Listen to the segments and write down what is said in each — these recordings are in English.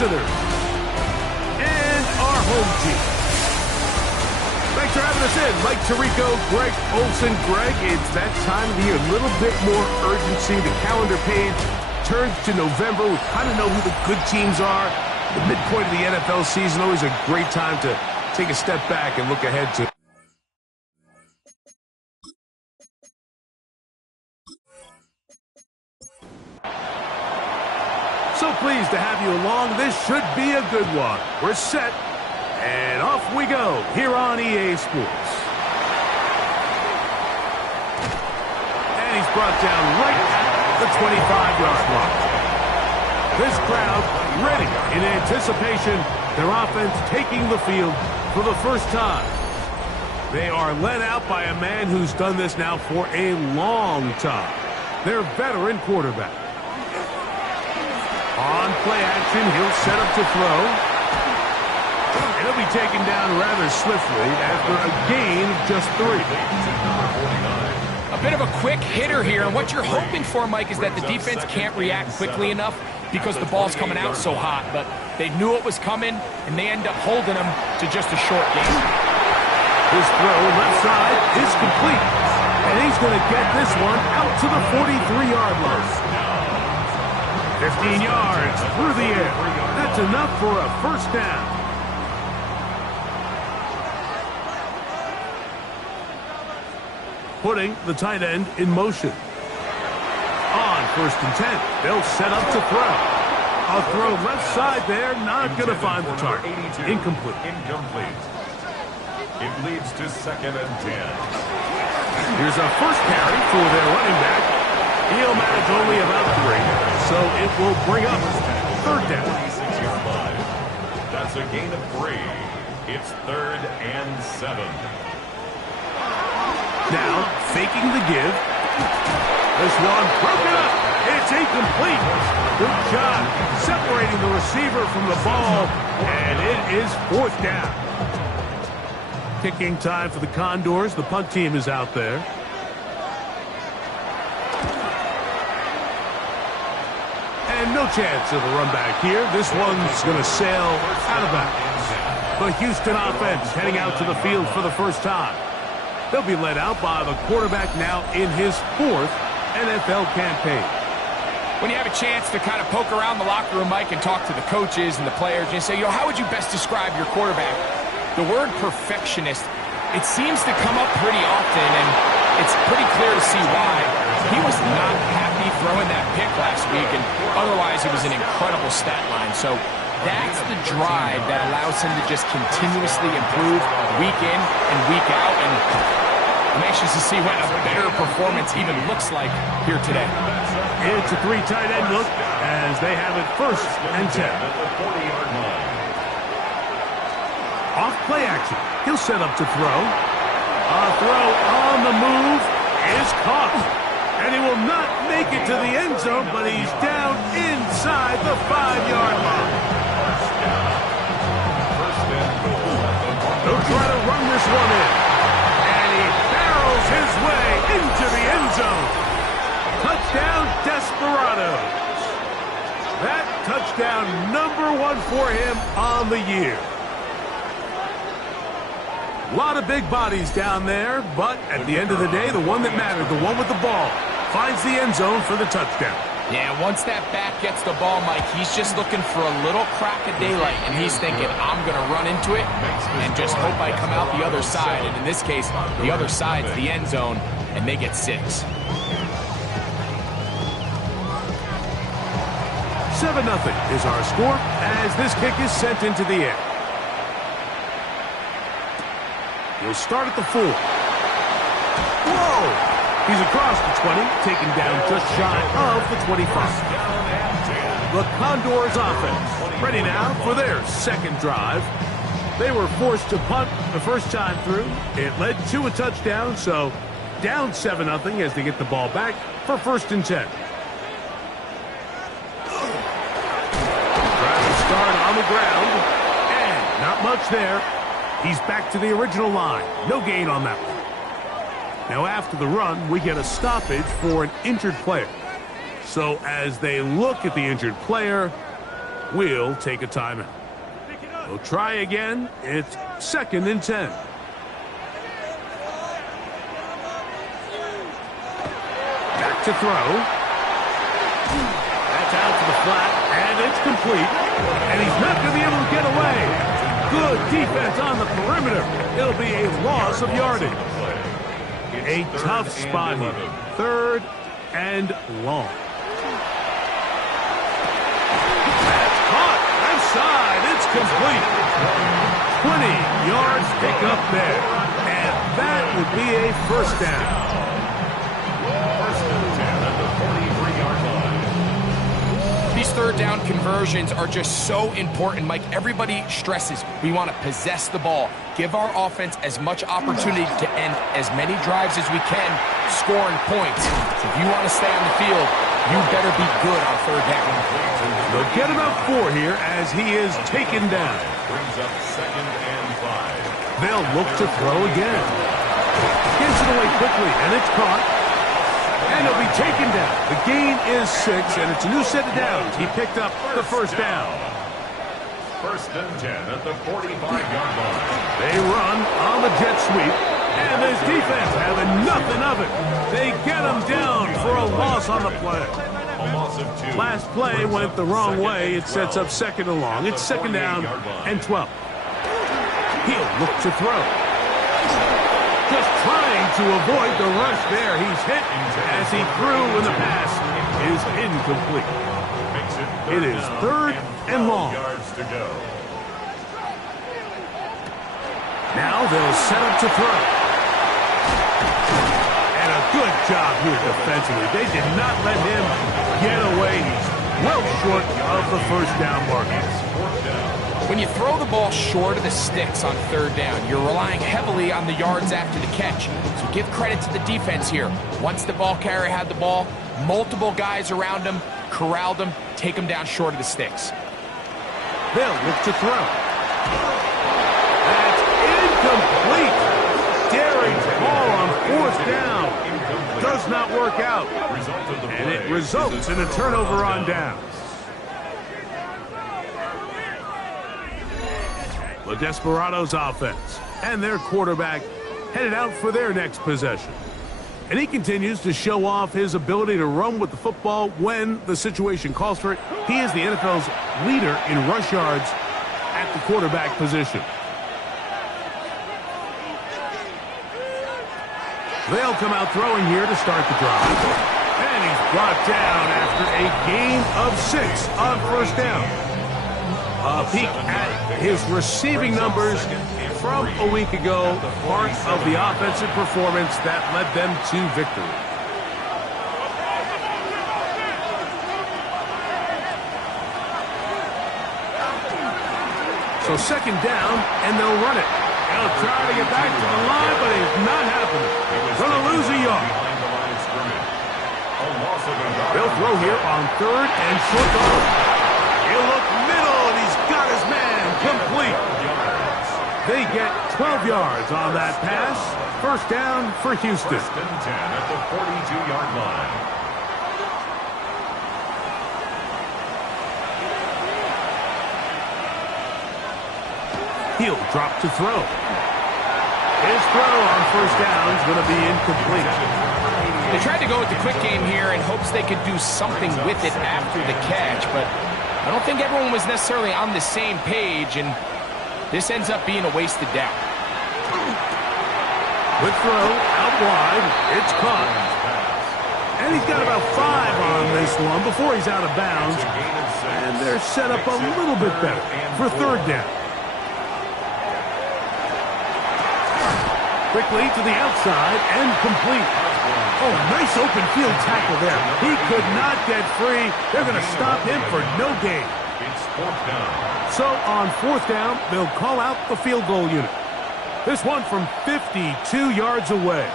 visitors and our home team. Thanks for having us in. Mike Tirico, Greg Olson. Greg, it's that time of the year. A little bit more urgency. The calendar page turns to November. We kind of know who the good teams are. The midpoint of the NFL season, always a great time to take a step back and look ahead to. So pleased to have you along. This should be a good one. We're set, and off we go here on EA Sports. And he's brought down right at the 25-yard line. This crowd ready in anticipation, their offense taking the field for the first time. They are led out by a man who's done this now for a long time. Their veteran quarterback. On play action, he'll set up to throw. And he'll be taken down rather swiftly after a gain of just 3. A bit of a quick hitter here, and what you're hoping for, Mike, is that the defense can't react quickly enough because the ball's coming out so hot. But they knew it was coming, and they end up holding him to just a short gain. His throw left side is complete, and he's going to get this one out to the 43-yard line. 15 yards through the air. That's enough for a first down. Putting the tight end in motion. On 1st and 10, they'll set up to throw. A throw left side there, not going to find the target. Incomplete. It leads to 2nd and 10. Here's a first carry for their running back. He'll manage only about 3, so it will bring up 3rd down. That's a gain of 3. It's 3rd and 7. Now, faking the give. This one broken up. It's incomplete. Good job separating the receiver from the ball, and it is 4th down. Kicking time for the Condors. The punt team is out there. And no chance of a run back here. This one's going to sail out of bounds. The Houston offense heading out to the field for the first time. They'll be led out by the quarterback now in his 4th NFL campaign. When you have a chance to kind of poke around the locker room, Mike, and talk to the coaches and the players, and you say, how would you best describe your quarterback? The word perfectionist, it seems to come up pretty often, and it's pretty clear to see why. He was not happy throwing that pick last week, and otherwise it was an incredible stat line. So that's the drive that allows him to just continuously improve week in and week out, and I'm anxious to see what a better performance even looks like here today. It's a 3 tight end look as they have it 1st and 10. Off play action. He'll set up to throw. A throw on the move is caught. And he will not make it to the end zone, but he's down inside the 5-yard line. They'll try to run this one in. And he barrels his way into the end zone. Touchdown, Desperados. That touchdown #1 for him on the year. A lot of big bodies down there, but at the end of the day, the one that mattered, the one with the ball, finds the end zone for the touchdown. Yeah, once that back gets the ball, Mike, he's just looking for a little crack of daylight, and he's thinking, I'm going to run into it and just hope I come out the other side. And in this case, the other side's the end zone, and they get 6. 7-0 is our score as this kick is sent into the air. He'll start at the 4. Whoa! He's across the 20, taken down just shy of the 25. The Condors offense ready now for their 2nd drive. They were forced to punt the first time through. It led to a touchdown, so down 7-0 as they get the ball back for 1st and 10. Trying to start on the ground, and not much there. He's back to the original line. No gain on that one. Now after the run, we get a stoppage for an injured player. So as they look at the injured player, will take a timeout. We'll try again. It's 2nd and 10. Back to throw. That's out to the flat, and it's complete. And he's not going to be able to get away. Good defense on the perimeter. It'll be a loss of yardage. A tough spot here. 3rd and long. That's caught. Left side. It's complete. 20 yards pick up there. And that would be a 1st down. 1st and 10 at the 43-yard line. These 3rd down conversions are just so important, Mike. Everybody stresses we want to possess the ball, give our offense as much opportunity to end as many drives as we can, scoring points. So if you want to stay on the field, you better be good on 3rd down. They'll get about 4 here as he is taken down. Brings up 2nd and 5. They'll look to throw again. Gets it away quickly, and it's caught. And he'll be taken down. The gain is 6, and it's a new set of downs. He picked up the 1st down. 1st and 10 at the 45-yard line. They run on the jet sweep, and this defense having nothing of it. They get him down for a loss on the play. A loss of 2. Last play went the wrong way. It sets up 2nd and long. It's 2nd down and 12. He'll look to throw. Just trying to avoid the rush there. He's hit as he threw, and the pass is incomplete. It is 3rd and long. Now they'll set up to throw. And a good job here defensively. They did not let him get away. He's well short of the 1st down marker. When you throw the ball short of the sticks on 3rd down, you're relying heavily on the yards after the catch. So give credit to the defense here. Once the ball carrier had the ball, multiple guys around him, corralled him, take him down short of the sticks. They'll look to throw. That's incomplete. Daring ball on 4th down. Does not work out. And it results in a turnover on downs. The Desperados offense and their quarterback headed out for their next possession. And he continues to show off his ability to run with the football when the situation calls for it. He is the NFL's leader in rush yards at the quarterback position. They'll come out throwing here to start the drive. And he's brought down after a gain of 6 on 1st down. A peek at his receiving numbers from a week ago, part of the offensive performance that led them to victory. So 2nd down, and they'll run it. They'll try to get back to the line, but it's not happening. Going to lose a yard. They'll throw here on 3rd and short goal. He'll look middle, and he's got his man complete. They get 12 yards on that pass. 1st down for Houston. 1st and 10 at the 42-yard line. He'll drop to throw. His throw on 1st down is going to be incomplete. They tried to go with the quick game here in hopes they could do something with it after the catch, but I don't think everyone was necessarily on the same page, and this ends up being a wasted down. Quick throw, out wide, it's caught. And he's got about 5 on this one before he's out of bounds. And they're set up a little bit better for 3rd down. Quickly to the outside and complete. Oh, nice open field tackle there. He could not get free. They're going to stop him for no gain. It's 4th down. So on 4th down, they'll call out the field goal unit. This one from 52 yards away.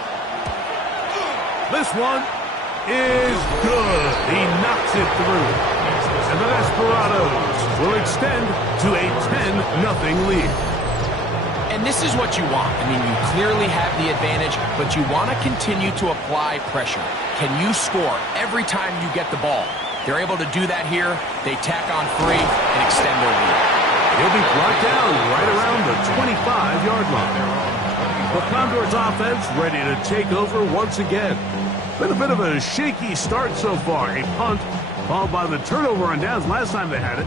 This one is good. He knocks it through. And the Desperados will extend to a 10-0 lead. And this is what you want. I mean, you clearly have the advantage, but you want to continue to apply pressure. Can you score every time you get the ball? They're able to do that here. They tack on 3 and extend their lead. He'll be brought down right around the 25-yard line. The Condors offense ready to take over once again. Been a bit of a shaky start so far. A punt followed by the turnover on downs last time they had it.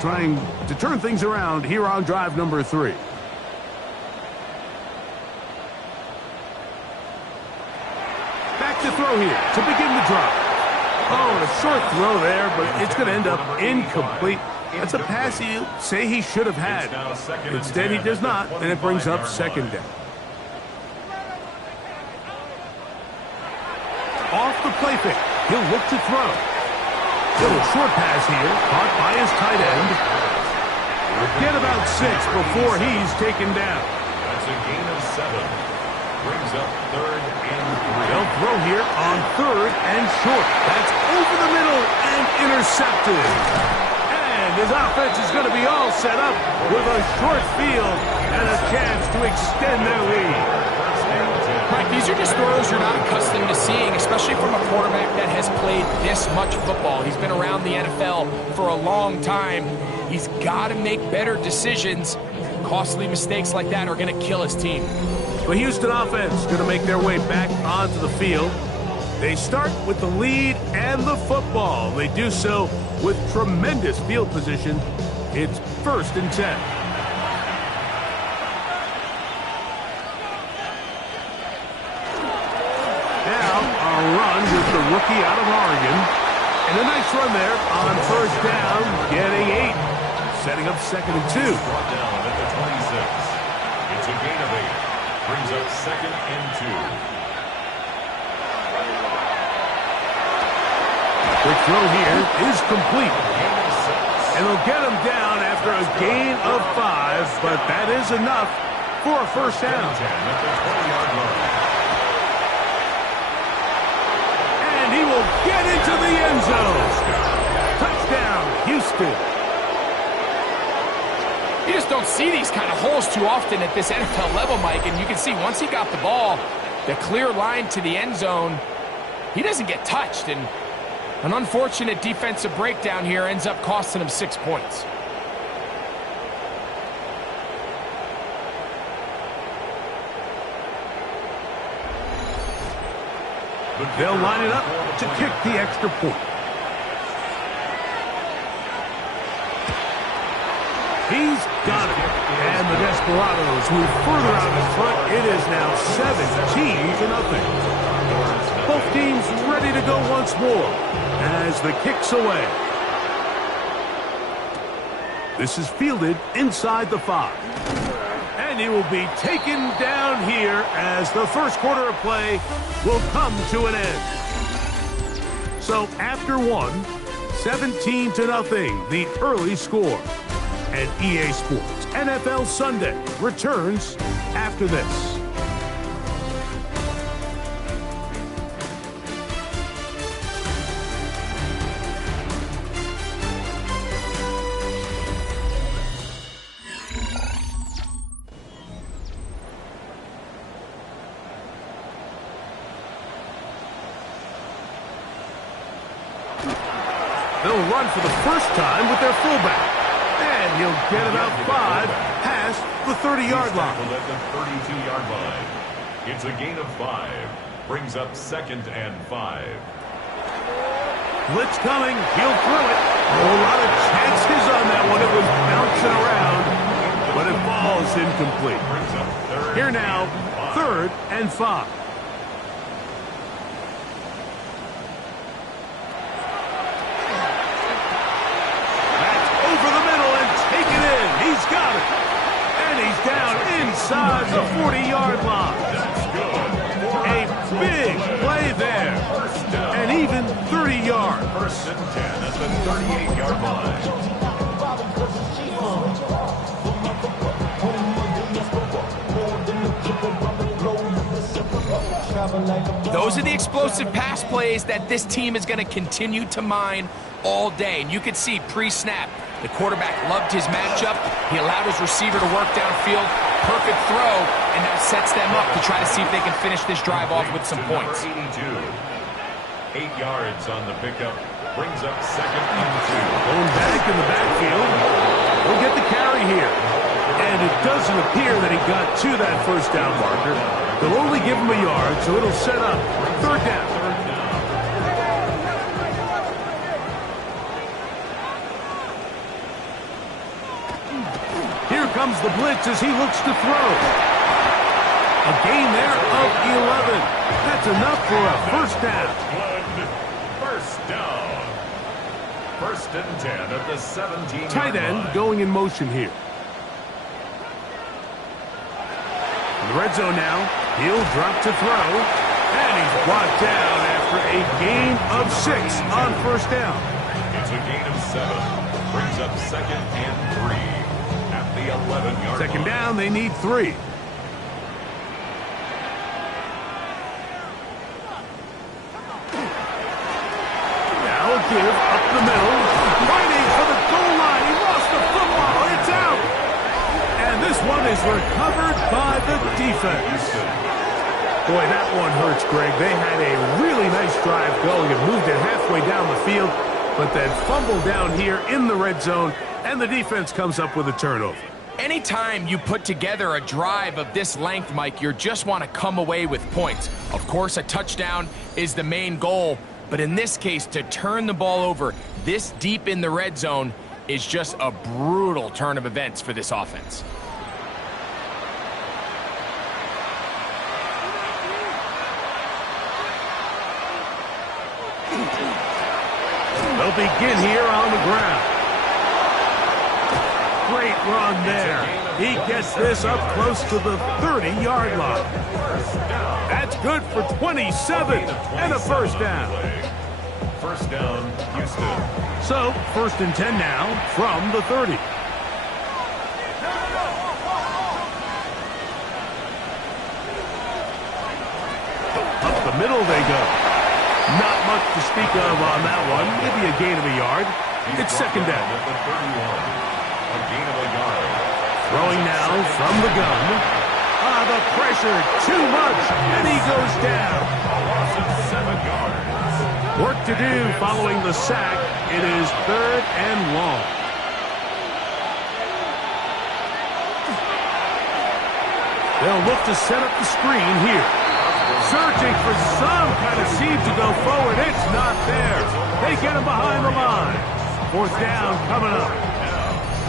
Trying to turn things around here on drive number 3. Back to throw here to begin the drive. Oh, a short throw there, but it's going to end up incomplete. That's a pass you say he should have had. Instead, he does not, and it brings up second down. Off the play fake, he'll look to throw. Little short pass here, caught by his tight end. Get about 6 before he's taken down. That's a gain of 7. Brings up 3rd and 3. They'll throw here on 3rd and short. That's over the middle and intercepted. And his offense is going to be all set up with a short field and a chance to extend their lead. Mike, these are just throws you're not accustomed to seeing, especially from a quarterback that has played this much football. He's been around the NFL for a long time. He's got to make better decisions. Costly mistakes like that are going to kill his team. The Houston offense going to make their way back onto the field. They start with the lead and the football. They do so with tremendous field position. It's 1st and 10. Run with the rookie out of Oregon. And a nice run there on 1st down, getting 8. Setting up 2nd and 2. Brought down at the 26. It's a gain of 8. Brings up 2nd and 2. Quick throw here is complete. And they'll get him down after a gain of 5, but that is enough for a 1st down. At the 20-yard line. He will get into the end zone. Touchdown, Houston. You just don't see these kind of holes too often at this NFL level, Mike. And you can see once he got the ball, the clear line to the end zone, he doesn't get touched. And an unfortunate defensive breakdown here ends up costing him 6 points. They'll line it up to kick the extra point. He's got it. And the Desperados move further out in front. It is now 17-0. Both teams ready to go once more as the kick's away. This is fielded inside the 5. And he will be taken down here as the first quarter of play will come to an end. So after 17-0, the early score. And EA Sports NFL Sunday returns after this. They'll run for the first time with their fullback. And he'll get about 5 past the 30-yard line. At the 32-yard line. It's a gain of 5. Brings up 2nd and 5. Blitz coming. He'll throw it. A whole lot of chances on that one. It was bouncing around, but it falls incomplete. Here now, 3rd and 5. He's got it. And he's down inside the 40-yard line. A big play there. And even 30 yards. 1st and 10 at the 38-yard line. Those are the explosive pass plays that this team is going to continue to mine all day. And you can see pre-snap, the quarterback loved his matchup. He allowed his receiver to work downfield. Perfect throw, and that sets them up to try to see if they can finish this drive off with some points. 82. 8 yards on the pickup. Brings up 2nd and 2. Going back in the backfield. here. And it doesn't appear that he got to that first down marker. They'll only give him a yard, so it'll set up third down. Here comes the blitz as he looks to throw. A gain there of 11. That's enough for a first down. First down. First and 10 at the 17-yard Tight end line. going in motion here. In the red zone now, he'll drop to throw. And he's brought down after a gain of 6 on first down. It's a gain of 7. Brings up second and 3 at the 11-yard line. Second down, they need 3. Now a give up the middle. Fighting for the goal line. He lost the football. It's out. And this one is recovered by the defense. Boy, that one hurts, Greg. They had a really nice drive going and moved it halfway down the field, but then fumbled down here in the red zone, and the defense comes up with a turnover. Anytime you put together a drive of this length, Mike, you just want to come away with points. Of course, a touchdown is the main goal, but in this case, to turn the ball over this deep in the red zone is just a brutal turn of events for this offense. They'll begin here on the ground. Great run there. He gets this up close to the 30-yard line. That's good for 27 and a first down. First down, Houston. So, first and 10 now from the 30. Up the middle they go. Not much to speak of on that one. Maybe a gain of a yard. It's second down. At the 31. A gain of a yard. Throwing now from the gun. The pressure, too much, and he goes down. Loss of 7 yards. Work to do following the sack. It is third and long. They'll look to set up the screen here. Searching for some kind of seed to go forward. It's not there. They get him behind the line. Fourth down coming up.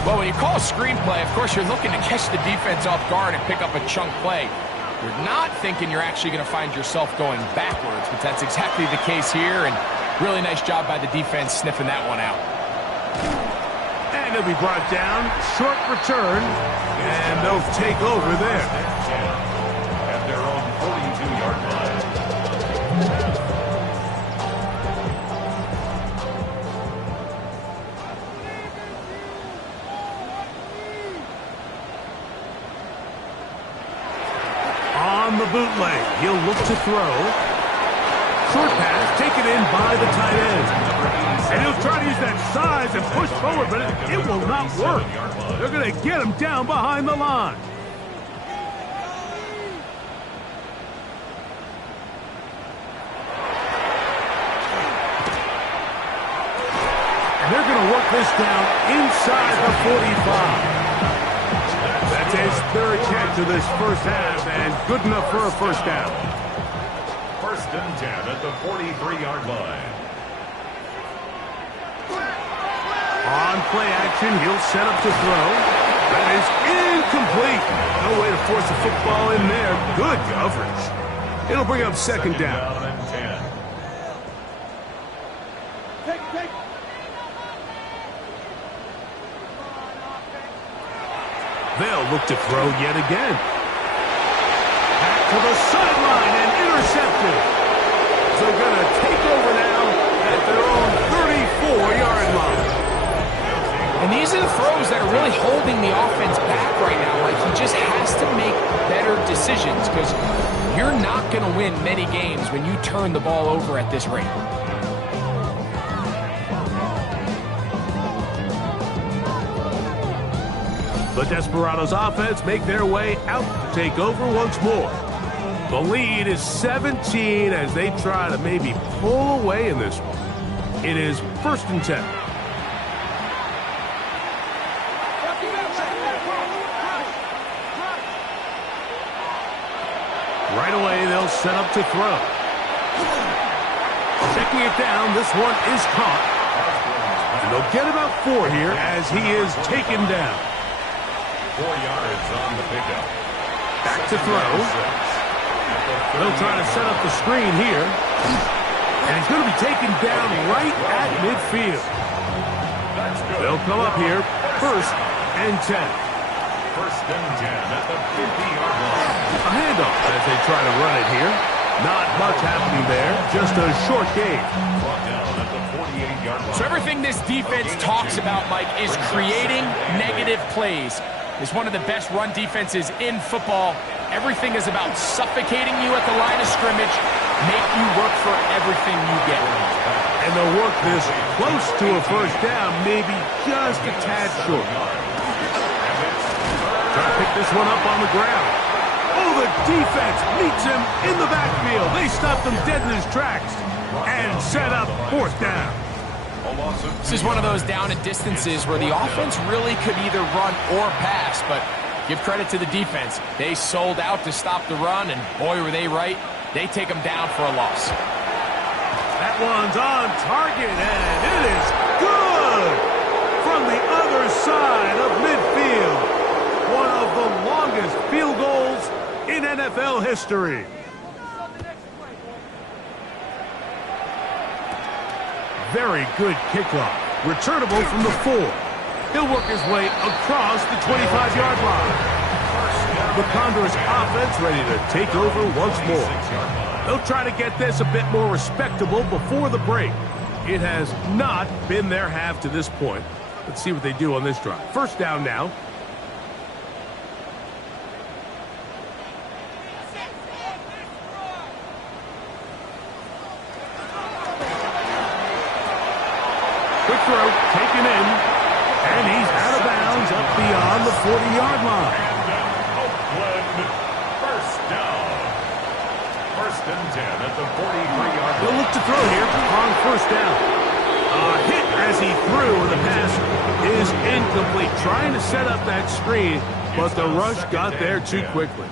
Well, when you call a screenplay, of course, you're looking to catch the defense off guard and pick up a chunk play. You're not thinking you're actually going to find yourself going backwards, but that's exactly the case here, and really nice job by the defense sniffing that one out. And he'll be brought down. Short return, and they'll take over there. At their own 42-yard line. On the bootleg, he'll look to throw. Short pass taken in by the tight end. And he'll try to use that size and push forward, but it will not work. They're going to get him down behind the line. And they're going to work this down inside the 45. That's his third catch of this first half, and good enough for a first down. First and 10 at the 43-yard line. On play action, he'll set up to throw. That is incomplete. No way to force a football in there. Good coverage. It'll bring up second down. And 10. They'll look to throw yet again. Back to the sideline and intercepted. So they're going to take over now at their own 34-yard line. And these are the throws that are really holding the offense back right now. Like, he just has to make better decisions because you're not going to win many games when you turn the ball over at this rate. The Desperados offense make their way out to take over once more. The lead is 17 as they try to maybe pull away in this one. It is first and 10. Right away, they'll set up to throw. Checking it down, this one is caught. And they'll get about 4 here as he is taken down. 4 yards on the pickup. Back to throw. They'll try to set up the screen here. And he's going to be taken down right at midfield. They'll come up here, 1st and 10. 1st and 10 at the 50-yard line. A handoff as they try to run it here. Not much happening there, just a short game. Brought down at the 48-yard line. So everything this defense talks about, Mike, is creating negative plays. It's one of the best run defenses in football. Everything is about suffocating you at the line of scrimmage, make you work for everything you get. And they'll work this close to a 1st down, maybe just a tad short. Try to pick this one up on the ground. Oh, the defense meets him in the backfield. They stopped him dead in his tracks and set up 4th down. This is one of those down and distances where the offense really could either run or pass, but give credit to the defense. They sold out to stop the run, and boy, were they right. They take them down for a loss. That one's on target, and it is good from the other side of midfield. One of the longest field goals in NFL history. Very good kickoff. Returnable from the 4. He'll work his way across the 25-yard line. The Condors offense ready to take over once more. They'll try to get this a bit more respectable before the break. It has not been their half to this point. Let's see what they do on this drive. 1st down now. Quick throw, taken in, and he's out of bounds up beyond the 40-yard line. Oakland, 1st down. 1st and 10 at the 43-yard line. They'll look to throw here on 1st down. A hit as he threw, and the pass is incomplete. Trying to set up that screen, but the rush got there too quickly.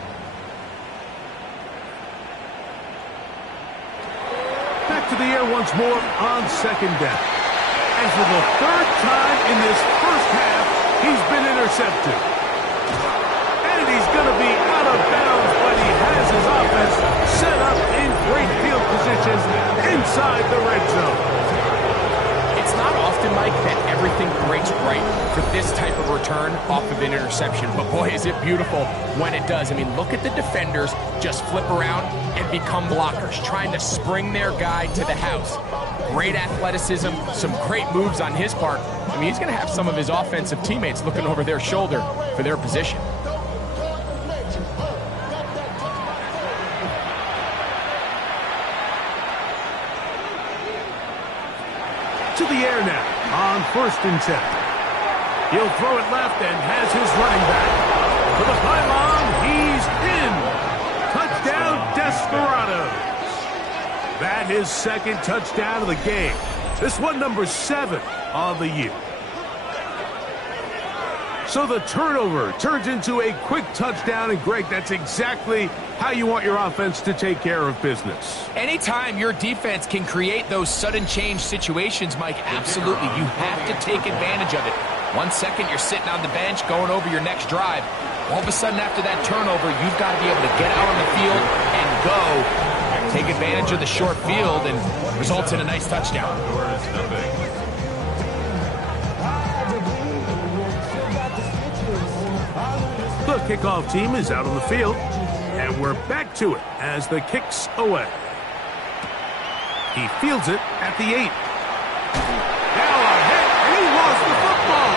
Back to the air once more on 2nd down. And for the 3rd time in this 1st half, he's been intercepted. And he's going to be out of bounds, but he has his offense set up in great field position inside the red zone. It's not often, Mike, that everything breaks right for this type of return off of an interception. But boy, is it beautiful when it does. I mean, look at the defenders just flip around and become blockers, trying to spring their guy to the house. Great athleticism, some great moves on his part. I mean, he's going to have some of his offensive teammates looking over their shoulder for their position. To the air now on 1st and 10. He'll throw it left and has his running back. For the pylon, he's in. Touchdown, Desperados. That his 2nd touchdown of the game. This one number 7 on the year. So the turnover turns into a quick touchdown, and Greg, that's exactly how you want your offense to take care of business. Anytime your defense can create those sudden change situations, Mike, absolutely, you have to take advantage of it. 1 second, you're sitting on the bench going over your next drive. All of a sudden, after that turnover, you've got to be able to get out on the field and go. Take advantage of the short field and results in a nice touchdown. The kickoff team is out on the field, and we're back to it as the kick's away. He fields it at the 8. Now a hit, and he lost the football.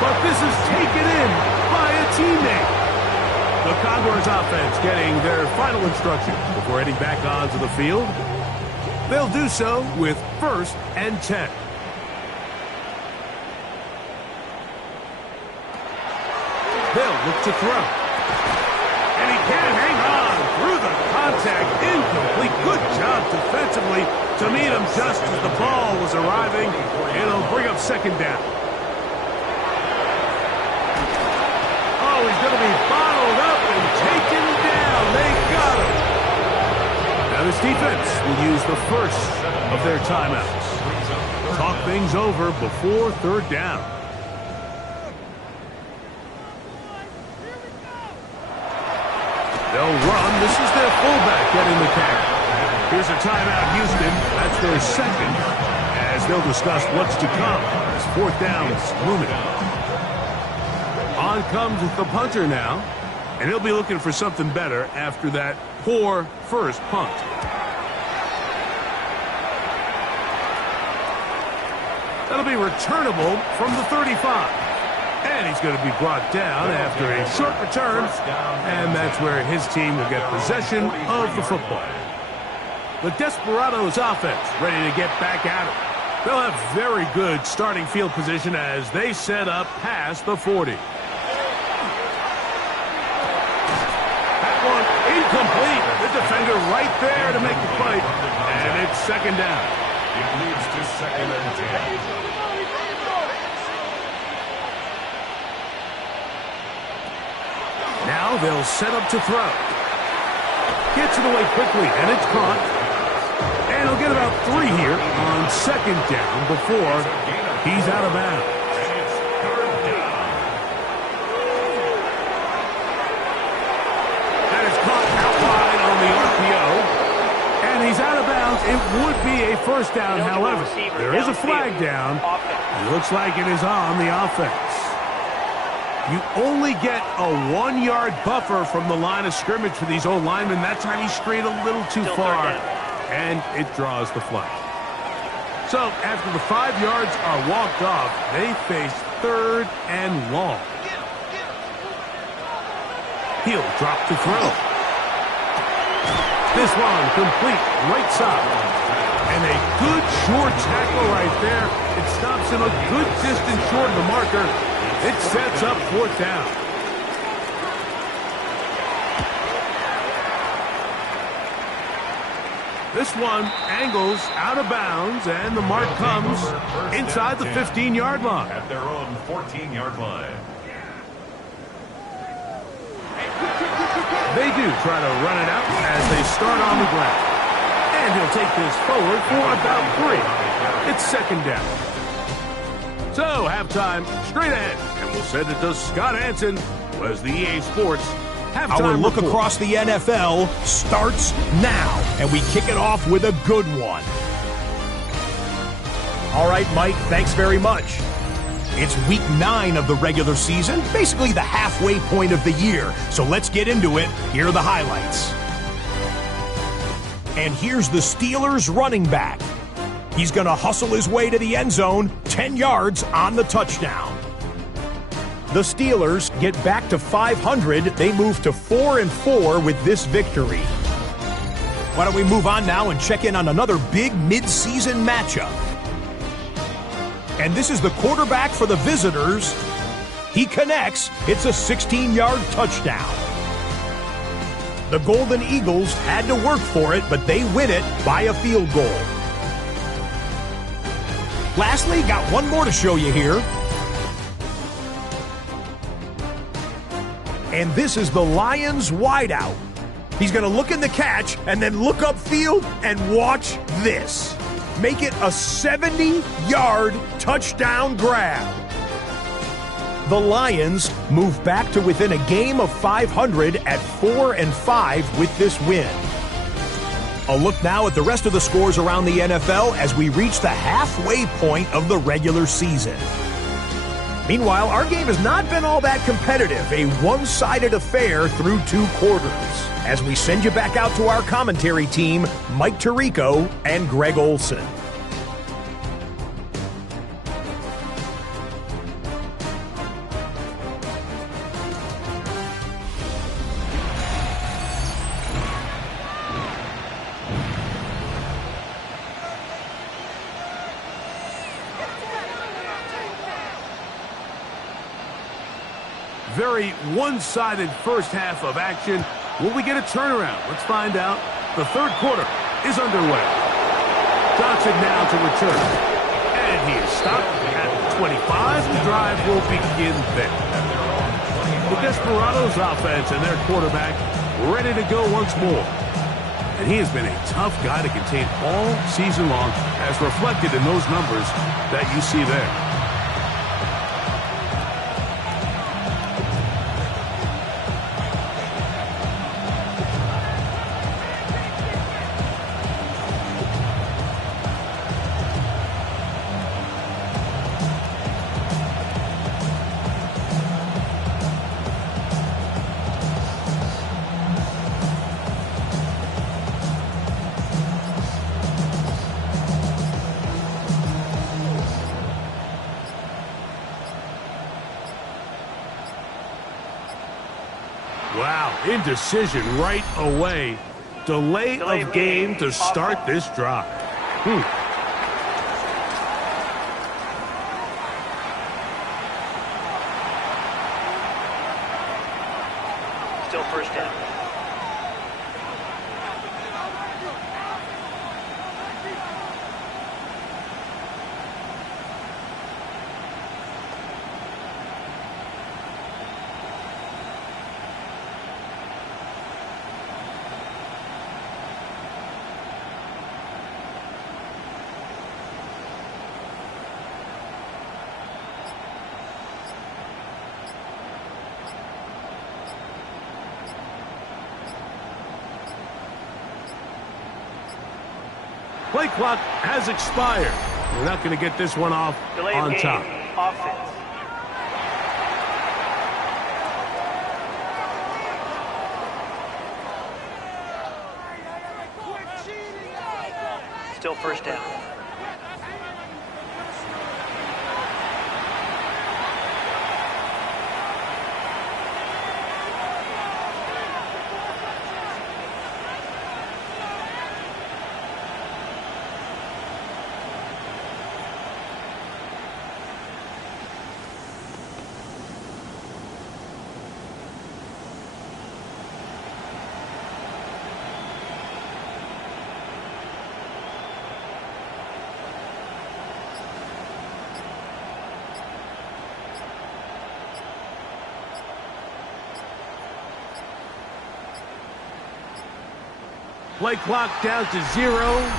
But this is taken in by a teammate. The Condors offense getting their final instructions before heading back onto the field. They'll do so with 1st and 10. They'll look to throw. And he can't hang on through the contact. Incomplete. Good job defensively to meet him just as the ball was arriving. It'll bring up 2nd down. Oh, he's going to be bottled up and taken down. They got defense will use the first of their timeouts. Talk things over before third down. They'll run. This is their fullback getting the carry. Here's a timeout, Houston. That's their second, as they'll discuss what's to come as fourth down's looming. On comes the punter now, and he'll be looking for something better after that poor first punt. That'll be returnable from the 35. And he's going to be brought down after a short return, and that's where his team will get possession of the football. The Desperados offense ready to get back at it. They'll have very good starting field position as they set up past the 40. That one incomplete. The defender right there to make the play, and it's second down. It leads to second and 10. Now they'll set up to throw. Gets it away quickly, and it's caught. And he'll get about 3 here on second down before he's out of bounds. That is caught out wide on the RPO. And he's out of bounds. It would be a first down, however. There is a flag down. It looks like it is on the offense. You only get a 1-yard buffer from the line of scrimmage for these old linemen. That time he strayed a little too far, and it draws the flag. So after the 5 yards are walked off, they face third and long. He'll drop to throw. This one complete right side. And a good short tackle right there. It stops him a good distance short of the marker. It sets up fourth down. This one angles out of bounds, and the mark comes inside the 15-yard line. At their own 14-yard line. They do try to run it out as they start on the ground. And he'll take this forward for about 3. It's second down. So, halftime, straight ahead, and we'll send it to Scott Hansen, who has the EA Sports halftime Our look report. across the NFL starts now, and we kick it off with a good one. All right, Mike, thanks very much. It's week 9 of the regular season, basically the halfway point of the year. So let's get into it. Here are the highlights. And here's the Steelers running back. He's going to hustle his way to the end zone, 10 yards on the touchdown. The Steelers get back to 500. They move to 4-4 with this victory. Why don't we move on now and check in on another big mid-season matchup. And this is the quarterback for the visitors. He connects. It's a 16-yard touchdown. The Golden Eagles had to work for it, but they win it by a field goal. Lastly, got one more to show you here. And this is the Lions wideout. He's going to look in the catch and then look upfield and watch this. Make it a 70-yard touchdown grab. The Lions move back to within a game of 500 at 4-5 with this win. A look now at the rest of the scores around the NFL as we reach the halfway point of the regular season. Meanwhile, our game has not been all that competitive, a one-sided affair through 2 quarters. As we send you back out to our commentary team, Mike Tirico and Greg Olson. Very one-sided first half of action. Will we get a turnaround? Let's find out. The third quarter is underway. Johnson now to return. And he is stopped at the 25. The drive will begin there. The Desperados offense and their quarterback ready to go once more. And he has been a tough guy to contain all season long, as reflected in those numbers that you see there. Wow, indecision right away. Delay of game to start this drive. Still first down. Play clock has expired. We're not going to get this one off on top. Offense. Still first down. Play clock down to 0.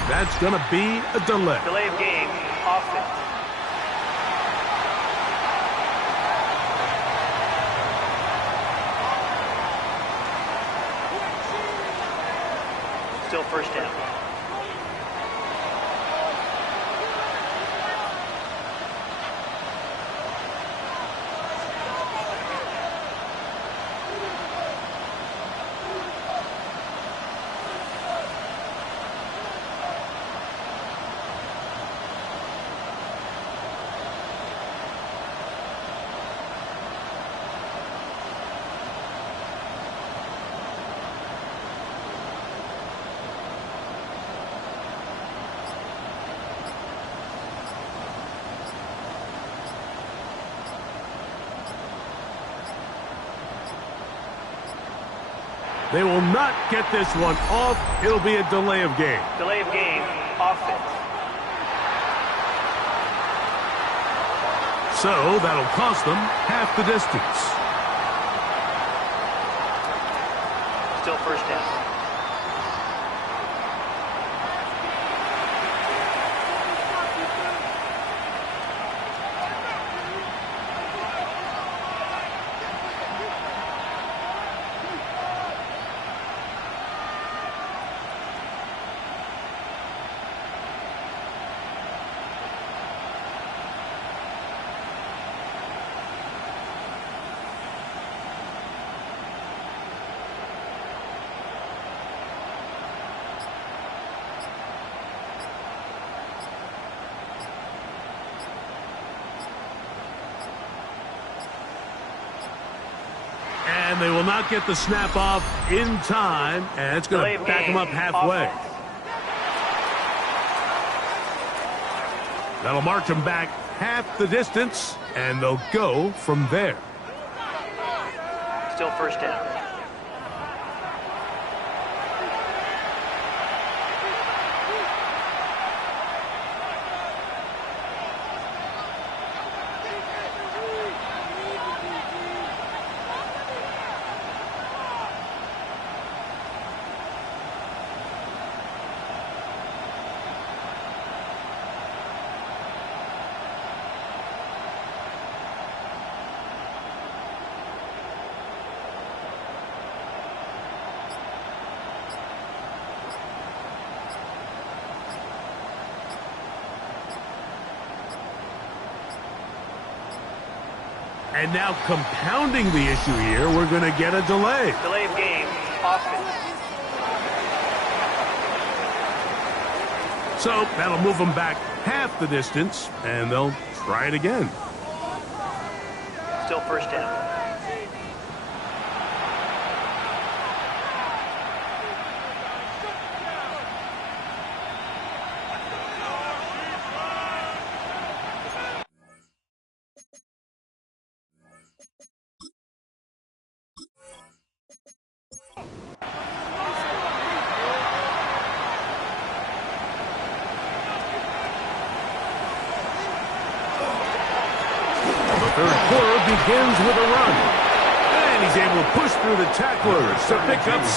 That's going to be a delay. Delay of game. Offense. Still first down. They will not get this one off. It'll be a delay of game. Delay of game. Offense. So that'll cost them half the distance. Still first down. And they will not get the snap off in time, and it's going to back them up halfway. That'll march them back half the distance, and they'll go from there. Still first down. And now compounding the issue here, we're going to get a delay. Delay of game, offense. So that'll move them back half the distance, and they'll try it again. Still first down. Third quarter begins with a run. And he's able to push through the tacklers to pick up 6.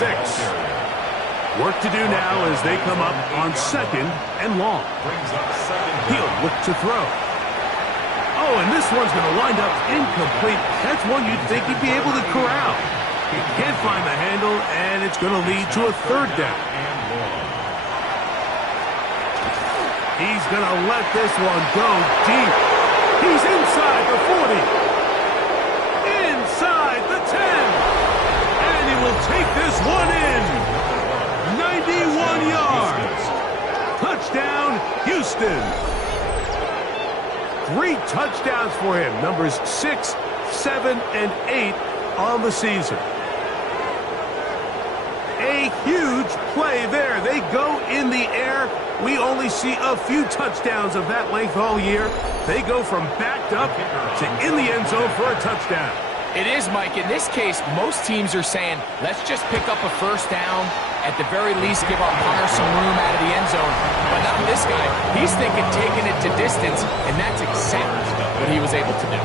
Work to do now as they come up on 2nd and long. He'll look to throw. Oh, and this one's going to wind up incomplete. That's one you'd think he'd be able to corral. He can't find the handle, and it's going to lead to a 3rd down. He's going to let this one go deep. He's inside the 40. Inside the 10. And he will take this one in. 91 yards. Touchdown, Houston. 3 touchdowns for him. Numbers 6, 7, and 8 on the season. A huge play there. They go in the air. We only see a few touchdowns of that length all year. They go from backed up to in the end zone for a touchdown. It is, Mike. In this case, most teams are saying, let's just pick up a first down. At the very least, give our punter some room out of the end zone. But not this guy. He's thinking taking it to distance, and that's exactly what he was able to do.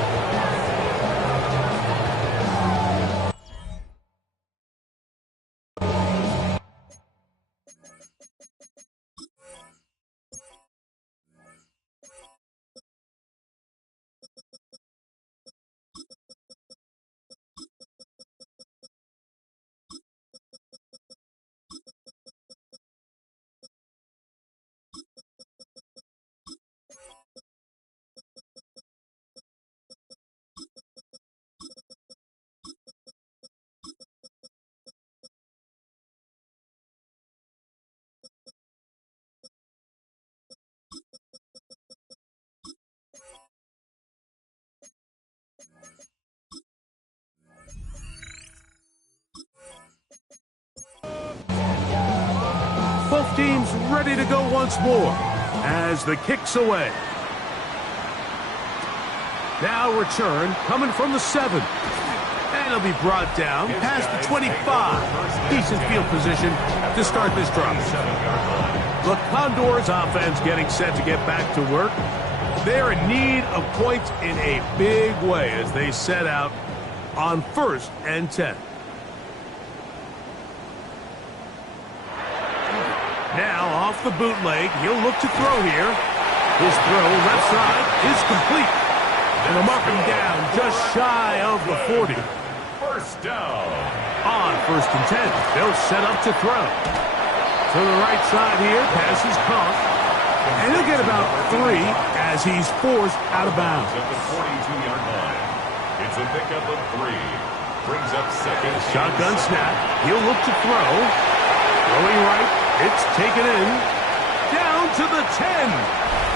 12 teams ready to go once more as the kick's away. Now return coming from the 7. And it'll be brought down past the 25. Decent field position to start this drive. The Condors offense getting set to get back to work. They're in need of points in a big way as they set out on 1st and 10. Now off the bootleg, he'll look to throw here. His throw left side is complete. And they'll mark him down just shy of the 40. First down. On 1st and 10, they'll set up to throw. To the right side here, pass is caught. And he'll get about 3 as he's forced out of bounds. At the 42-yard line. It's a pickup of 3. Brings up 2nd. Shotgun snap. He'll look to throw. Throwing right. It's taken in. Down to the 10.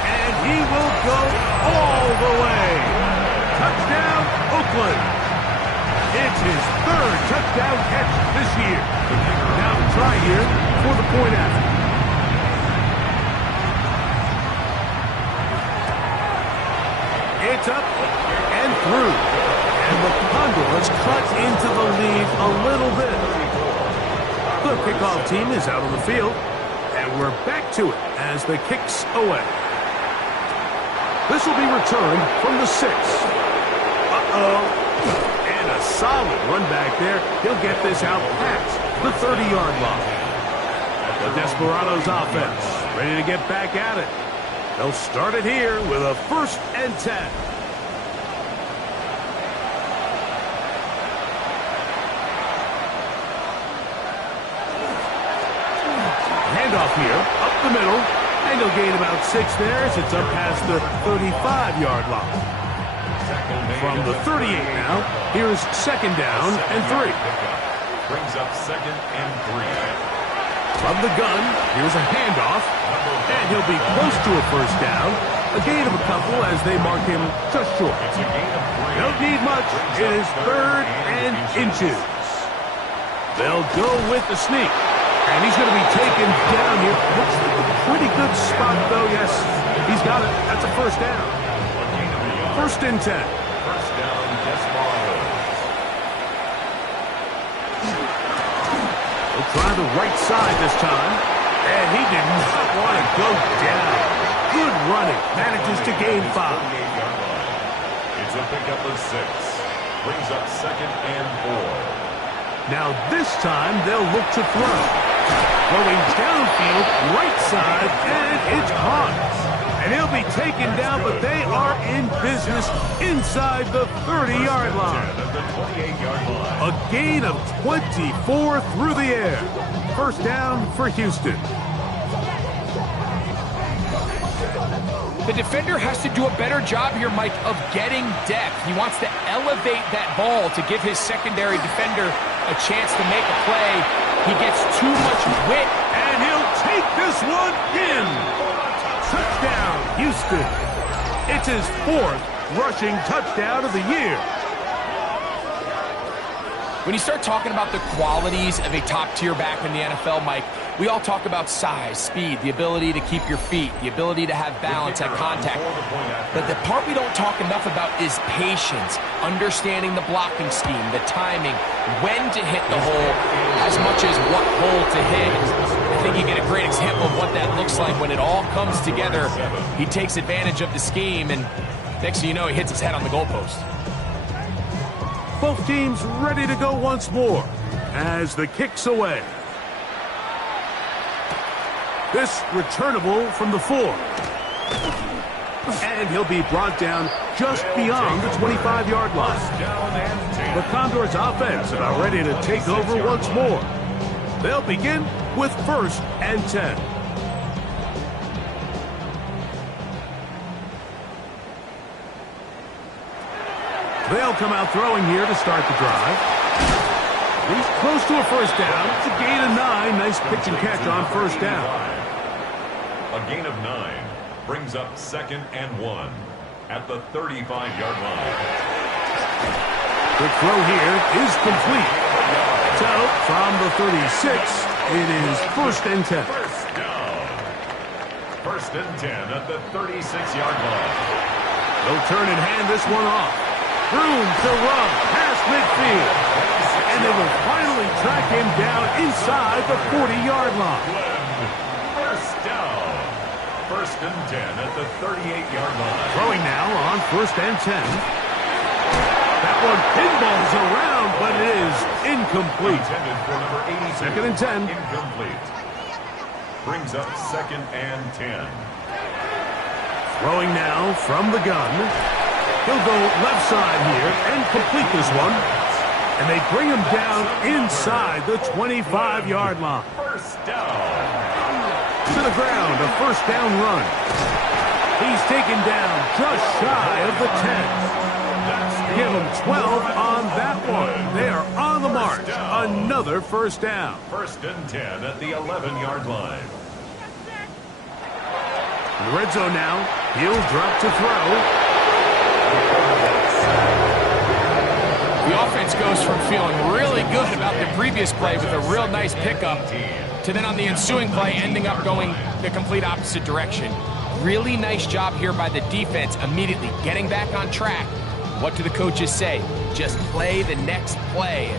And he will go all the way. Touchdown, Oakland. It's his 3rd touchdown catch this year. Now try here for the point after. It's up and through. And the Condors cut into the lead a little bit. The kickoff team is out on the field. And we're back to it as the kick's away. This will be returned from the 6. Uh-oh. And a solid run back there. He'll get this out past the 30-yard line. The Desperados offense ready to get back at it. They'll start it here with a 1st and 10. Handoff here, up the middle, and he'll gain about 6 there as it's up past the 35-yard line. From the 38 now, here's second down and 3. Brings up second and 3. From the gun, here's a handoff, and he'll be close to a first down. A gain of a couple as they mark him just short. It's a gain of 3. Don't need much. It is third and inches. They'll go with the sneak. And he's going to be taken down here. Looks like a pretty good spot, though. Yes, he's got it. That's a first down. First and 10. First down, Desperados. He'll try the right side this time. And he did not want to go down. Good running. Manages to gain 5. It's a pickup of 6. Brings up second and 4. Now this time they'll look to throw. Going downfield, right side, and it's caught. And he'll be taken down, but they are in business inside the 30-yard line. A gain of 24 through the air. First down for Houston. The defender has to do a better job here, Mike, of getting depth. He wants to elevate that ball to give his secondary defender a chance to make a play. He gets too much width. And he'll take this one in. Touchdown, Houston. It's his 4th rushing touchdown of the year. When you start talking about the qualities of a top-tier back in the NFL, Mike, we all talk about size, speed, the ability to keep your feet, the ability to have balance at contact. But the part we don't talk enough about is patience, understanding the blocking scheme, the timing, when to hit the hole, as much as what hole to hit. I think you get a great example of what that looks like when it all comes together. He takes advantage of the scheme, and next thing you know, he hits his head on the goalpost. Both teams ready to go once more as the kick's away. This returnable from the 4. And he'll be brought down just beyond the 25-yard line. The Condors offense about ready to take over once more. They'll begin with first and 10. They'll come out throwing here to start the drive. He's close to a first down. It's a gain of 9. Nice pitch and catch on first down. A gain of 9 brings up second and 1 at the 35-yard line. The throw here is complete. So, from the 36, it is first and 10. First down. First and 10 at the 36-yard line. They'll turn and hand this one off. Room to run past midfield. And they will finally track him down inside the 40-yard line. First down. First and 10 at the 38-yard line. Throwing now on first and 10. That one pinballs around, but it is incomplete. Intended for number 82. Second and 10. Incomplete. Brings up second and 10. Throwing now from the gun. He'll go left side here and complete this one. And they bring him down inside the 25-yard line. First down. To the ground, a first down run. He's taken down just shy of the 10. Give him 12 on that one. They are on the march. Another first down. First and 10 at the 11-yard line. In the red zone now. He'll drop to throw. The offense goes from feeling really good about the previous play with a real nice pickup to then on the ensuing play ending up going the complete opposite direction. Really nice job here by the defense immediately getting back on track. What do the coaches say? Just play the next play.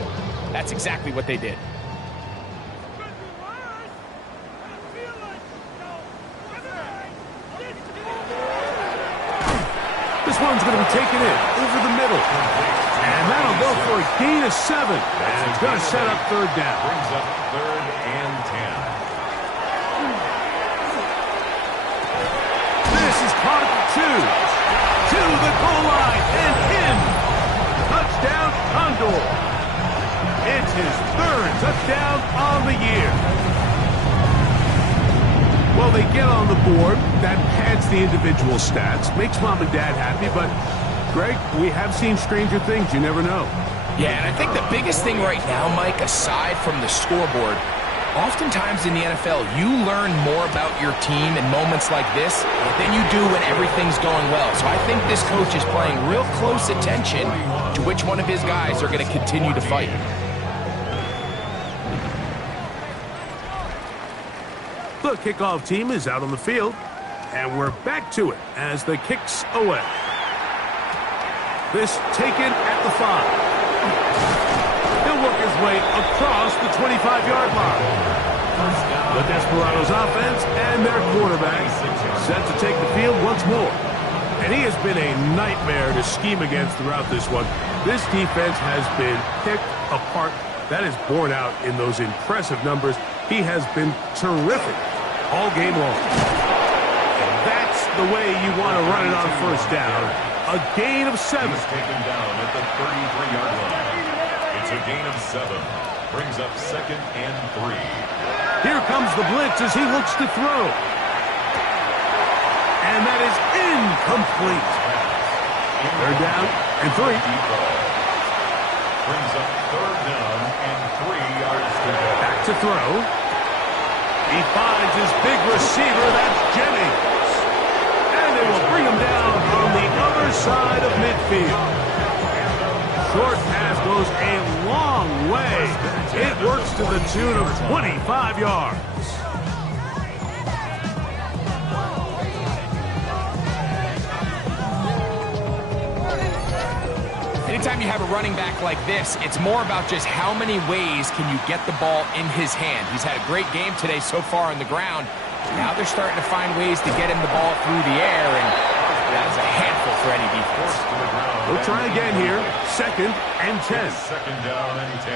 And that's exactly what they did. This one's going to be taken in over the middle. And that'll go for a gain of 7. And it's going to set up third down. Brings up third and 10. This is caught at the 2. To the goal line and in. Touchdown, Condor. It's his 3rd touchdown on the year. Well, they get on the board. That pads the individual stats. Makes mom and dad happy, but Greg, we have seen stranger things. You never know. Yeah, and I think the biggest thing right now, Mike, aside from the scoreboard, oftentimes in the NFL, you learn more about your team in moments like this than you do when everything's going well. So I think this coach is paying real close attention to which one of his guys are going to continue to fight. The kickoff team is out on the field, and we're back to it as the kick's away. This taken at the 5. He'll work his way across the 25-yard line. The Desperados offense and their quarterback set to take the field once more. And he has been a nightmare to scheme against throughout this one. This defense has been picked apart. That is borne out in those impressive numbers. He has been terrific all game long. And that's the way you want to run it on first down. A gain of 7. He's taken down at the 33-yard line. It's a gain of 7. Brings up 2nd and 3. Here comes the blitz as he looks to throw. And that is incomplete. They're down and 3. Brings up 3rd down and 3 yards to go. Back to throw. He finds his big receiver. That's Jennings. And they will bring him down on the other side of midfield. Short pass goes a long way. It works to the tune of 25 yards. Anytime you have a running back like this, it's more about just how many ways can you get the ball in his hand. He's had a great game today so far on the ground. Now they're starting to find ways to get him the ball through the air, and that is a handful for any defense. We'll try again here. 2nd and 10. 2nd down and 10.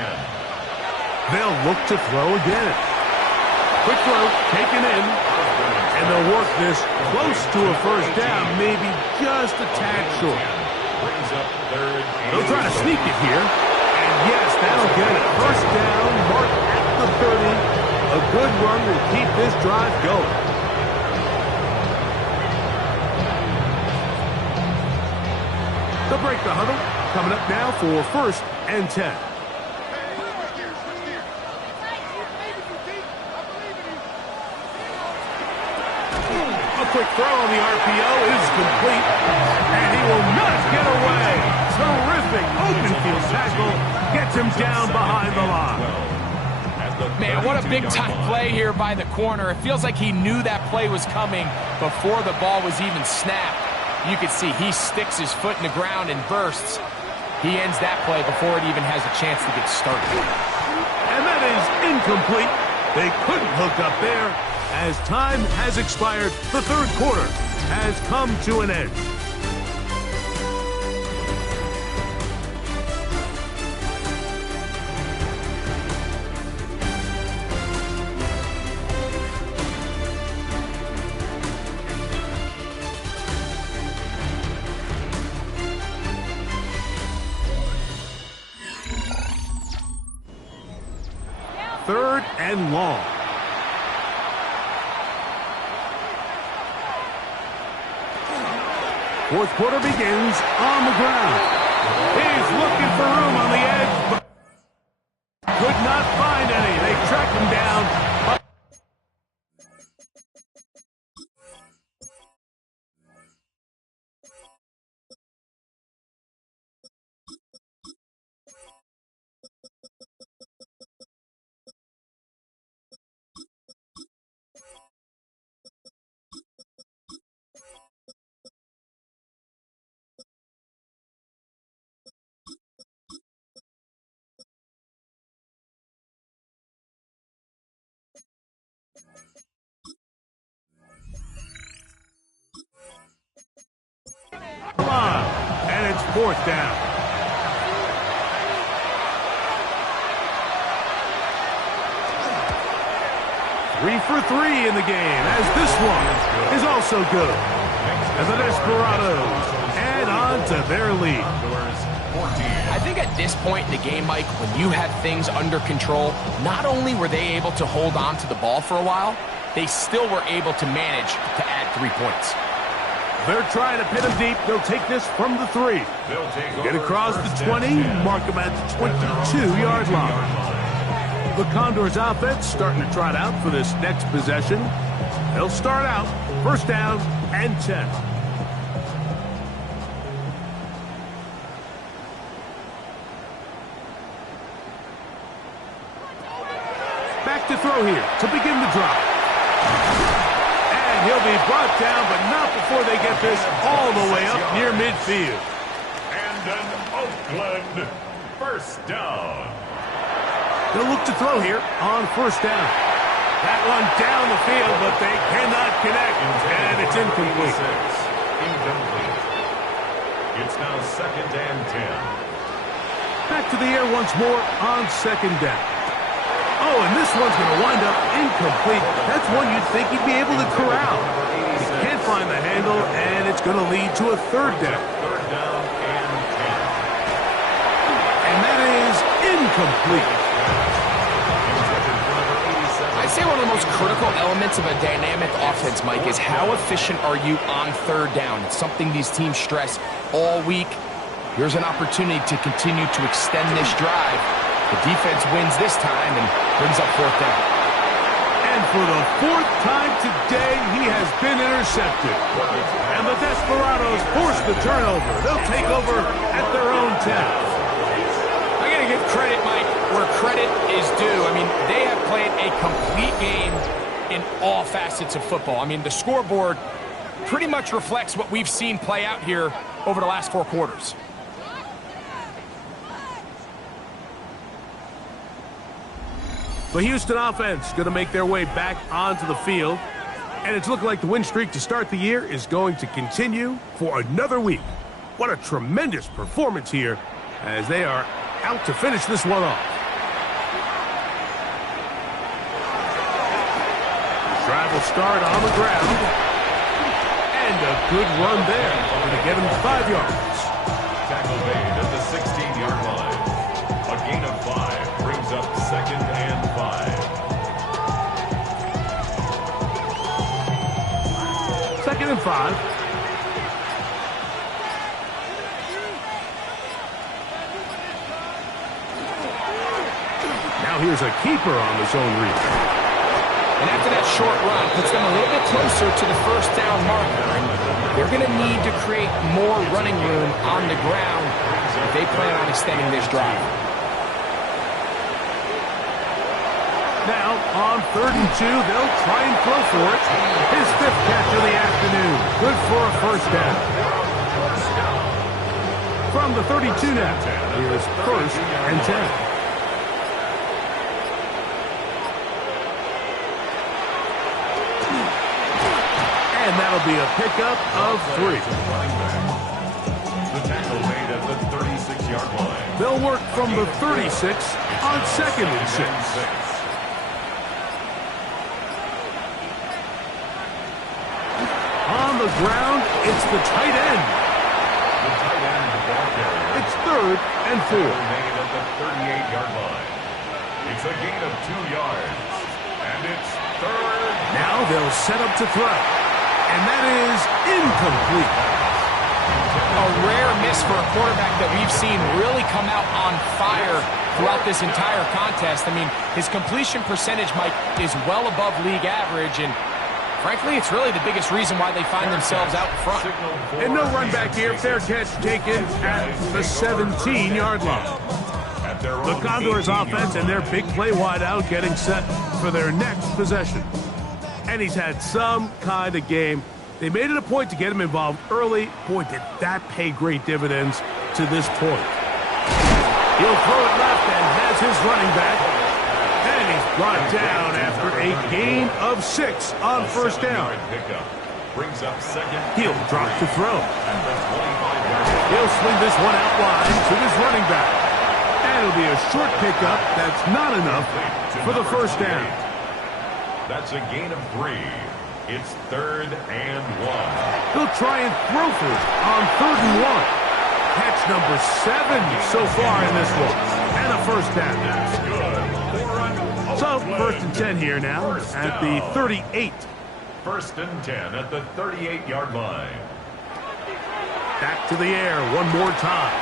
They'll look to throw again. Quick throw, taken in. And they'll work this close to a first down, maybe just a tad short. They'll try to sneak it here. And yes, that'll get it. First down, mark at the 30. A good run will keep this drive going. They'll break the huddle. Coming up now for 1st and 10. A quick throw on the RPO is complete. And he will not get away. Terrific open field tackle. Gets him down behind the line. Man, what a big-time play here by the corner. It feels like he knew that play was coming before the ball was even snapped. You can see he sticks his foot in the ground and bursts. He ends that play before it even has a chance to get started. And that is incomplete. They couldn't hook up there. As time has expired, the 3rd quarter has come to an end. Third and long. Fourth quarter begins on the ground. He's looking for room on the edge, but could not find any. They track him down. And it's 4th down. Three for 3 in the game, as this one is also good. And the Desperados add on to their lead. I think at this point in the game, Mike, when you have things under control, not only were they able to hold on to the ball for a while, they still were able to manage to add 3 points. They're trying to pin him deep. They'll take this from the 3. Get across the 20, mark him at the 22-yard line. The Condors offense starting to trot out for this next possession. They'll start out first down and 10. Back to throw here to begin the drive. And he'll be brought down, but not before they get this all the way up near midfield. And an Oakland first down. They'll look to throw here on first down. That one down the field, but they cannot connect, and it's incomplete. Incomplete. It's now second and 10. Back to the air once more on second down. Oh, and this one's going to wind up incomplete. That's one you'd think he'd be able to corral. He can't find the handle, and it's going to lead to a third down. Third down and 10. And that is incomplete. I'd say one of the most critical elements of a dynamic offense, Mike, is how efficient are you on third down. It's something these teams stress all week. Here's an opportunity to continue to extend this drive. The defense wins this time and brings up fourth down. And for the 4th time today, he has been intercepted. And the Desperados force the turnover. They'll take over at their own 10. I got to give credit, Mike, where credit is due. I mean, they have played a complete game in all facets of football. I mean, the scoreboard pretty much reflects what we've seen play out here over the last 4 quarters. The Houston offense going to make their way back onto the field. And it's looking like the win streak to start the year is going to continue for another week. What a tremendous performance here as they are out to finish this one off. Drive will start on the ground. And a good run there. Going to get him 5 yards. Tackle made at the 16-yard line. A gain of 5 brings up second and 5. Second and 5. Now here's a keeper on the zone read. And after that short run, puts them a little bit closer to the first down marker. And they're going to need to create more running room on the ground if they plan on extending this drive. Now, on 3rd and 2, they'll try and throw for it. His 5th catch of the afternoon. Good for a first down. From the 32 now, here's 1st and 10. And that'll be a pickup of 3. The tackle made at the 36-yard line. They'll work from the 36 on 2nd and 6. On the ground, it's the tight end. The tight end ball carrier. It's 3rd and 4. Made at the 38-yard line. It's a gain of 2 yards. And it's 3rd. Now they'll set up to throw. And that is incomplete. A rare miss for a quarterback that we've seen really come out on fire throughout this entire contest. I mean, his completion percentage, Mike, is well above league average, and frankly, it's really the biggest reason why they find themselves out in front. And no run back here. Fair catch taken at the 17-yard line. The Condors offense and their big play wideout getting set for their next possession. And he's had some kind of game. They made it a point to get him involved early. Boy, did that pay great dividends to this point. He'll throw it left and has his running back. And he's brought down after a gain of 6 on first down. Brings up second. He'll drop to throw. He'll swing this one out wide to his running back. And it'll be a short pickup. That's not enough for the first down. That's a gain of 3. It's 3rd and 1. They'll try and throw for it on 3rd and 1. Catch number 7 so far in this one. And a first down. Good. So, 1st and 10 here now at the 38. 1st and 10 at the 38-yard line. Back to the air one more time.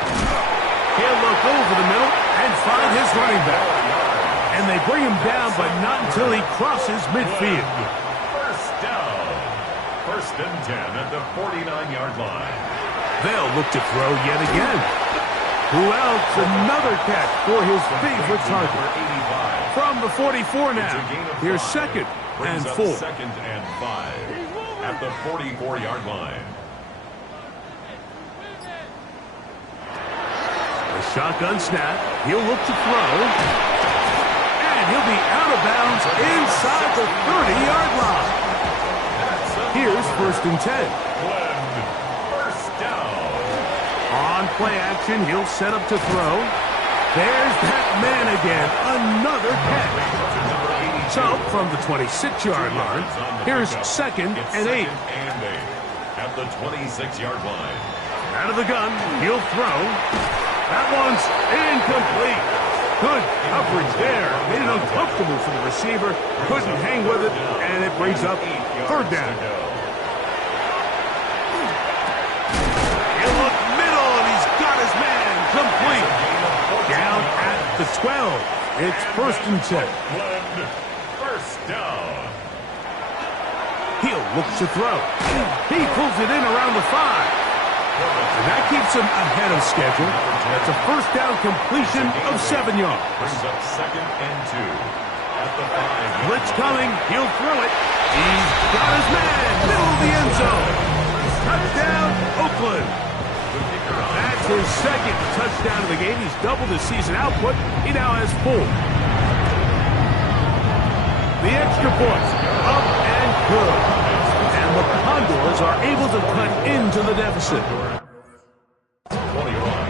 He'll look over the middle and find his running back. And they bring him down, but not until he crosses midfield. First down. First and 10 at the 49-yard line. They'll look to throw yet again. Who else? Another catch for his favorite target. From the 44 now. Here's second and 4. Second and 5 at the 44-yard line. A shotgun snap. He'll look to throw. And he'll be out of bounds inside the 30-yard line. Here's first and 10. First down. On play action, he'll set up to throw. There's that man again. Another catch. So, from the 26-yard line, here's second and 8. At the 26-yard line. Out of the gun, he'll throw. That one's incomplete. Good coverage there. Made it uncomfortable for the receiver. Couldn't hang with it, and it brings up third down. He'll look middle, and he's got his man complete. Down at the 12. It's first and 10. First down. He'll look to throw. He pulls it in around the 5. And that keeps him ahead of schedule. That's a first down completion of 7 yards. Brings up second and 2 at the 5. Blitz coming. He'll throw it. He's got his man. Middle of the end zone. Touchdown, Oakland. That's his second touchdown of the game. He's doubled his season output. He now has 4. The extra point. Up and good. And the Condors are able to cut into the deficit. 21.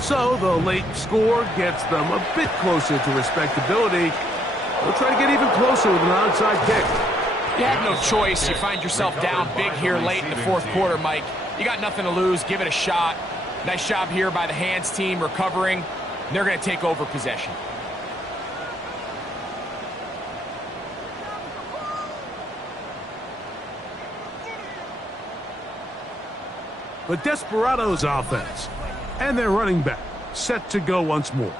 So the late score gets them a bit closer to respectability. They'll try to get even closer with an onside kick. You have no choice. You find yourself down big here late in the fourth quarter, Mike. You got nothing to lose. Give it a shot. Nice job here by the hands team recovering. They're going to take over possession. The Desperados offense and their running back set to go once more.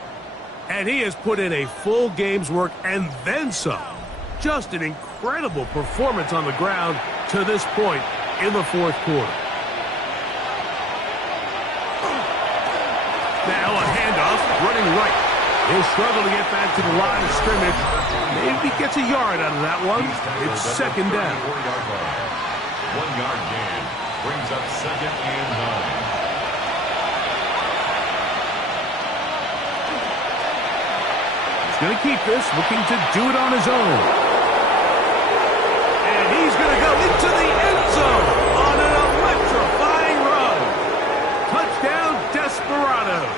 And he has put in a full game's work and then some. Just an incredible performance on the ground to this point in the fourth quarter. Now a handoff, running right. He'll struggle to get back to the line of scrimmage. Maybe gets a yard out of that one. It's second down. 1 yard gain brings up second and 9. Going to keep this, looking to do it on his own. And he's going to go into the end zone on an electrifying run. Touchdown, Desperados.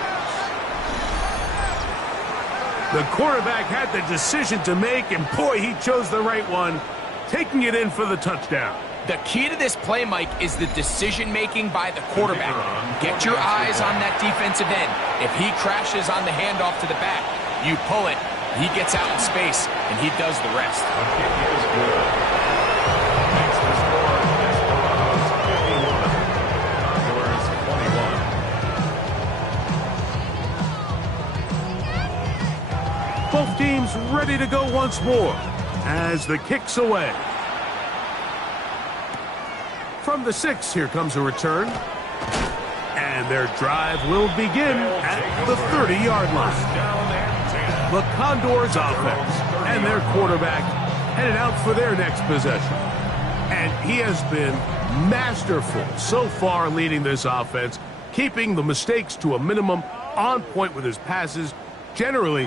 The quarterback had the decision to make, and boy, he chose the right one, taking it in for the touchdown. The key to this play, Mike, is the decision-making by the quarterback. Get your eyes on that defensive end. If he crashes on the handoff to the back, you pull it. He gets out in space, and he does the rest. The kick is good. Makes the score Desperados 51. Condors 21. Both teams ready to go once more as the kick's away. From the 6, here comes a return. And their drive will begin at the 30-yard line. The Condors offense and their quarterback headed out for their next possession. And he has been masterful so far leading this offense, keeping the mistakes to a minimum, on point with his passes, generally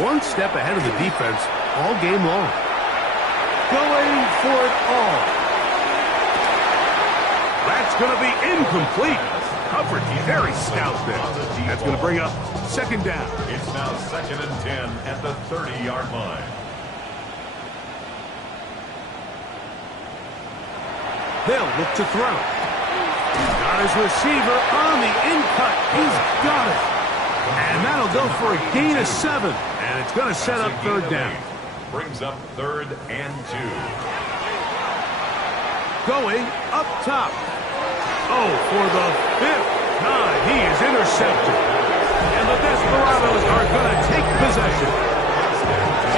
one step ahead of the defense all game long. Going for it all. That's going to be incomplete. Coverage very stout there. That's going to bring up second down. It's now 2nd and 10 at the 30-yard line. They'll look to throw. Got his receiver on the in-cut. He's got it. And that'll go for a gain of 7. And it's going to set up third down. Brings up 3rd and 2. Going up top. Oh, for the 5th time, he is intercepted. And the Desperados are going to take possession.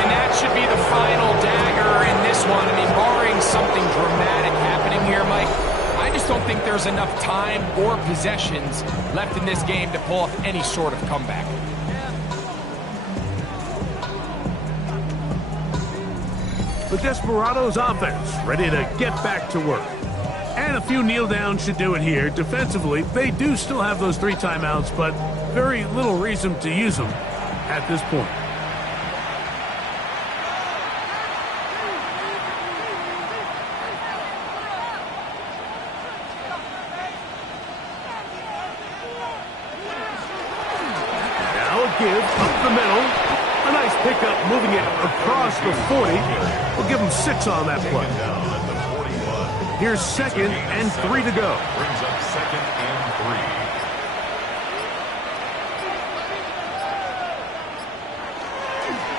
And that should be the final dagger in this one. I mean, barring something dramatic happening here, Mike, I just don't think there's enough time or possessions left in this game to pull off any sort of comeback. The Desperados offense ready to get back to work. And a few kneel downs should do it here. Defensively, they do still have those 3 timeouts, but very little reason to use them at this point. Now a give up the middle. A nice pickup moving it across the 40. We'll give him 6 on that play. Here's 2nd and 3 to go. Brings up 2nd and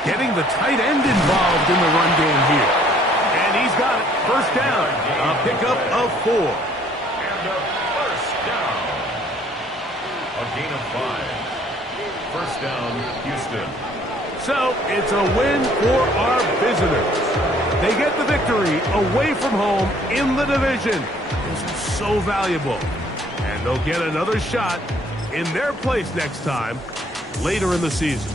3. Getting the tight end involved in the run game here. And he's got it. First down. A pickup of 4. And a first down. A gain of 5. First down, Houston. So it's a win for our visitors. They get the victory away from home in the division. This is so valuable. And they'll get another shot in their place next time later in the season.